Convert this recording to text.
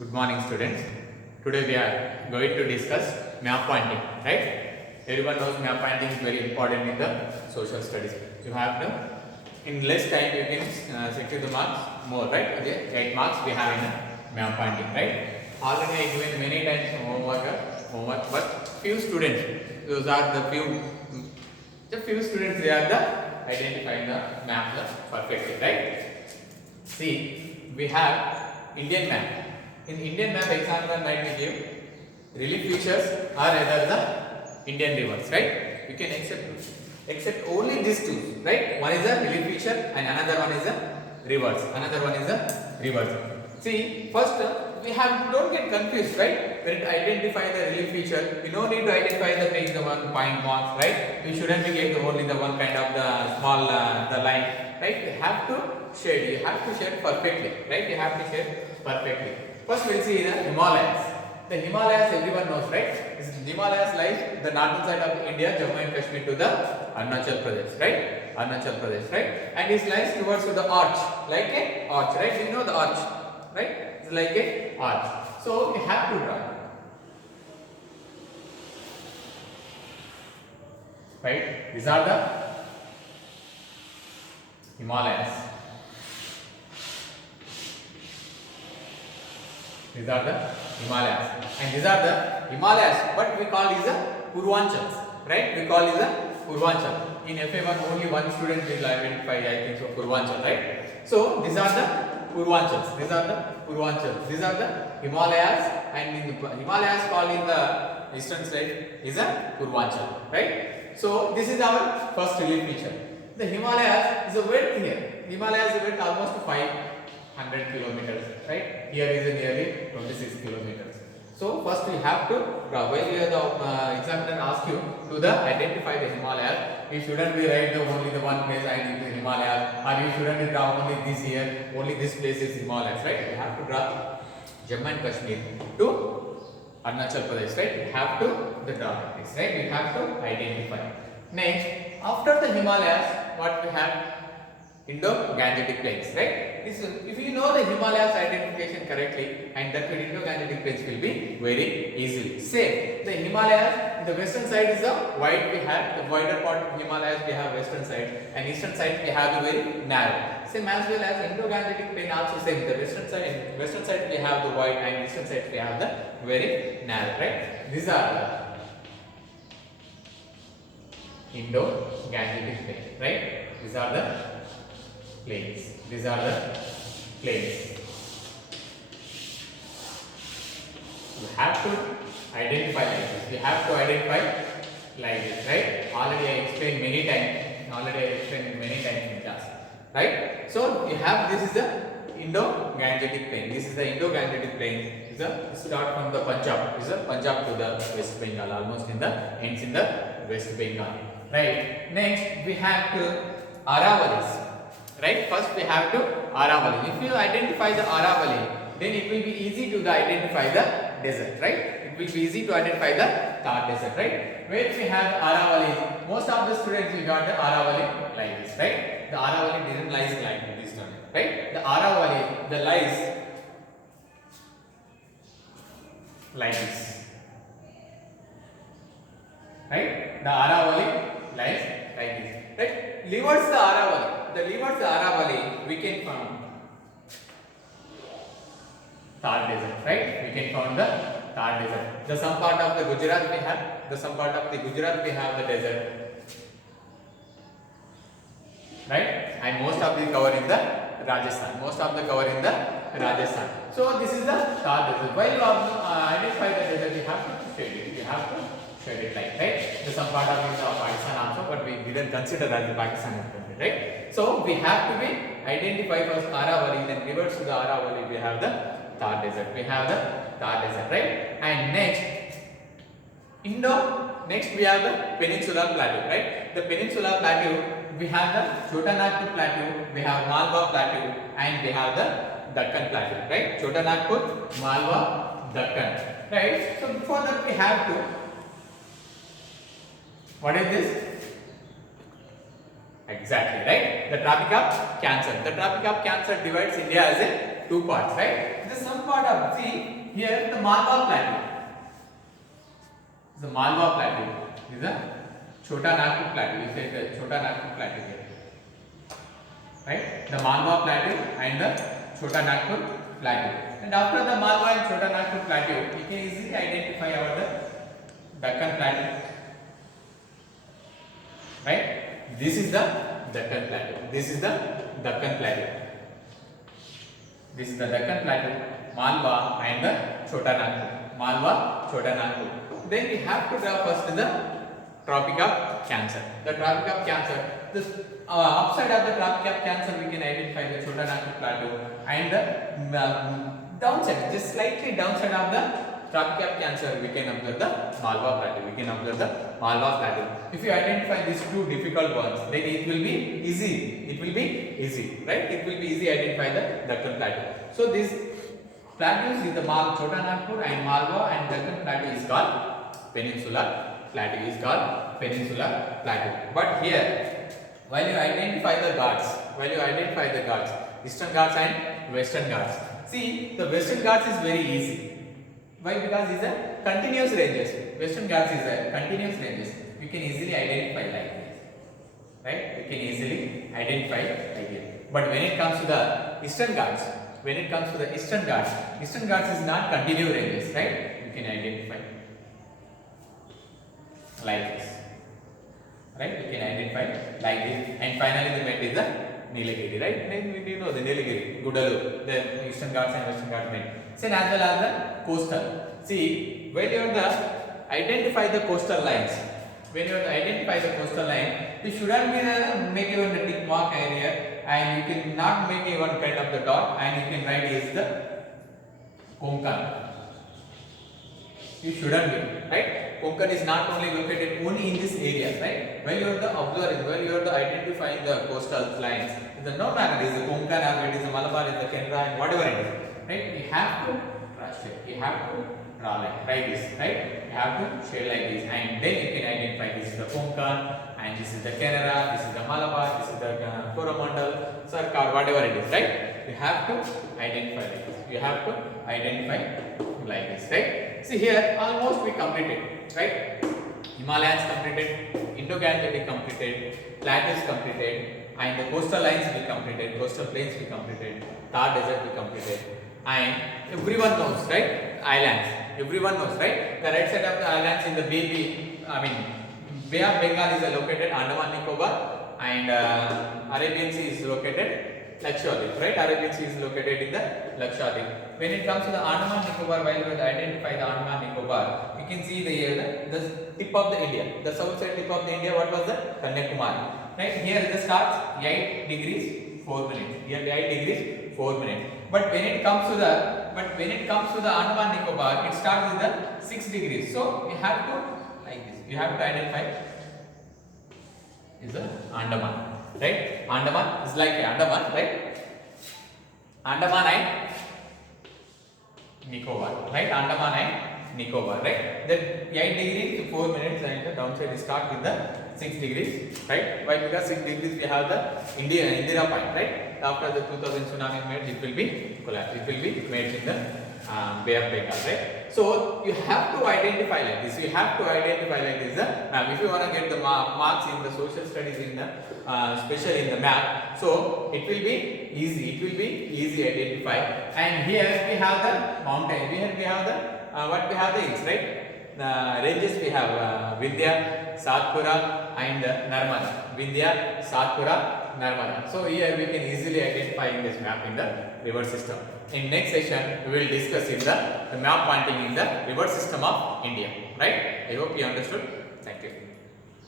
Good morning, students. Today we are going to discuss map pointing, right? Everyone knows map pointing is very important in the social studies. You have to, in less time you can secure the marks more, right? Okay, 8 marks we have in map pointing, right? Already I given many times homework, but few students, those are the few students they are the identifying the map perfectly, right? See, we have Indian map. In Indian map example might be give relief features are either the Indian rivers, right? You can accept only these two, right? One is a relief feature and another one is a rivers. Another one is a rivers. See, first we have don't get confused, right? When to identify the relief feature, we no need to identify the being the one point marks, right? We shouldn't be getting only the one kind of the small the line, right? You have to shade. You have to shade perfectly, right? You have to shade perfectly. First, we'll see the Himalayas. The Himalayas, everyone knows, right? This Himalayas lies the northern side of India, Jammu and Kashmir to the Arunachal Pradesh, right? Arunachal Pradesh, right? And it lies towards to the arch, like a arch, right? You know the arch, right? It's like a arch. So we have to draw, right? These are the Himalayas. These are the Himalayas, and these are the Himalayas. What we call is the Purvanchals, right? We call is the Purvanchal. In FA1 only one student will identify, I think so, Purvanchal, right? So these are the Purvanchals. These are the Purvanchals. These are the Himalayas, and in the Himalayas called in the eastern side is a Purvanchal, right? So this is our first relief feature. The Himalayas is a width here. Himalayas is a width almost 500 kilometers, right? Here is a nearly 26 kilometers. So first we have to draw. While the examiner asks you to identify the Himalayas, you shouldn't be write only the one place I need the Himalayas, or you shouldn't draw only this here, only this place is Himalayas, right? You have to draw Jammu and Kashmir to Arunachal Pradesh, right? You have to draw this, right? You have to identify. Next, after the Himalayas, what we have? Indo-Gangetic plains, right? If you know the Himalayas identification correctly, and that way Indo-Gangetic plains will be very easily. Say the Himalayas, the western side is the wide, we have the wider part of Himalayas, we have western side, and eastern side we have the very narrow. Same as well as Indo-Gangetic plain also same. The western side we have the wide, and eastern side we have the very narrow, right? These are the Indo-Gangetic plain, right? These are the plains. These are the plains. You have to identify like this. You have to identify like this, right? Already I explained many times in class, right? So you have this is the Indo-Gangetic plain. This is the Indo-Gangetic plain. Start from the Punjab. This is the Punjab to the West Bengal, almost in the ends in the West Bengal, right? Next we have to Aravalis. Right, first we have to Aravali. If you identify the Aravali, then it will be easy to identify the desert, right? It will be easy to identify the Thar desert, right? Where we have Aravali, most of the students we got the Aravali like this, right? The Aravali didn't lies like this one, right? The Aravali, the lies like this, right? The Aravali lies like this, right? Leaves the Aravali. The leaves the Aravali, we can found Thar desert, right? We can found the Thar desert. The some part of the Gujarat we have, the desert, right? And most of the cover in the Rajasthan. So this is the Thar desert. While you identify the desert, you have to shade it. Like, right? The some part of it is of Pakistan also, but we didn't consider as the Pakistan country, right? So we have to be identify first Aravali, then reverse to the Aravali. We have the Thar desert. Right? And next we have the Peninsular Plateau, right? The Peninsular Plateau, we have the Chota Nagpur Plateau, we have Malwa Plateau, and we have the Deccan Plateau, right? Chota Nagpur, Malwa, Deccan, right? So before that we have to, what is this? Exactly, right? The Tropic of Cancer. The Tropic of Cancer divides India as a two parts, right? The some part of, see here the Malwa Plateau. The Malwa Plateau is the Chota Nagpur Plateau. You say the Chota Nagpur Plateau here, right? The Malwa Plateau and the Chota Nagpur Plateau. And after the Malwa and Chota Nagpur Plateau, you can easily identify our the Deccan Plateau, right? This is the Deccan Plateau. This is the Deccan Plateau. This is the Deccan Plateau, Malwa and the Chota Nagpur. Malwa, Chota Nagpur. Then we have to draw first the Tropic of Cancer. The Tropic of Cancer. This upside of the Tropic of Cancer we can identify the Chota Nagpur Plateau, and the downside, just slightly downside of the Tropic of Cancer we can observe the Malwa Plateau. We can observe the Malwa Plateau. If you identify these two difficult ones, then it will be easy. It will be easy, right? It will be easy identify the Deccan Plateau. So this plateaus is the Chota Nagpur and Malwa, and Deccan Plateau is called Peninsular Plateau. Is called Peninsular Plateau. But here, while you identify the Ghats, Eastern Ghats and Western Ghats. See, the Western Ghats is very easy. Why? Because it's a continuous ranges. Western Ghats is a continuous ranges. You can easily identify like this, right? You can easily identify like this. But when it comes to the Eastern Ghats, Eastern Ghats is not continuous ranges, right? You can identify like this, right? You can identify like this. And finally, the met is the Nilagiri, right? Then you know the Nilagiri, Gudalu, the Eastern Ghats and Western Ghats met. Same as well as the coastal. See, when you are the identify the coastal lines, you shouldn't be make even the tick mark area, and you can not make even kind of the dot, and you can write is the Konkan. You shouldn't be, right? Konkan is not only located only in this area, right? When you are the observing, when you are the identifying the coastal lines, the no matter is the Konkan or it is the Malabar, is the Canara, and whatever it is, right? You have to trust it. You have to draw like this, right? You have to shade like this, and then you can identify this is the Konkan, and this is the Canara, this is the Malabar, this is the Coromandel, Sarkar, whatever it is, right? You have to identify like this. You have to identify like this, right? See here, almost we completed, right? Himalayas completed, Indo-Gangetic completed, plateaus completed, and the coastal lines we completed, coastal plains we completed, Thar Desert we completed, and everyone knows, right? Islands, everyone knows, right? The right side of the islands in the Bay of Bengal is located Andaman Nicobar, and Arabian Sea is located Lakshadweep, right? Arabian Sea is located in the Lakshadweep. When it comes to the Andaman Nicobar, while we identify the Andaman Nicobar, you can see the tip of the India, the south side tip of the India. What was the Kanyakumari, right? Here it starts 8 degrees 4 minutes. Here 8 degrees 4 minutes. But when it comes to the Andaman Nicobar, it starts with the 6 degrees. So you have to like this. You have to identify is the Andaman, right? Andaman is like Andaman, right? Andaman and Nicobar, right? Andaman and Nicobar, right? Then 8 degrees to 4 minutes, and the downside start with the 6 degrees, right? Why? Because 6 degrees we have the Indira Point, right? After the 2000 tsunami made, it will be collapsed. It will be made in the Bay of Bengal, right? So you have to identify like this. You have to identify like this. Now, if you want to get the marks in the social studies in the especially in the map, so it will be easy. It will be easy identify. And here we have the mountain. Here we have the what we have the hills, right? The ranges we have Vindhya, Satpura, and Narmada. Vindhya, Satpura, Narmada. So here we can easily identify in this map in the river system. In next session, we will discuss in the map pointing in the river system of India. Right? I hope you understood. Thank you.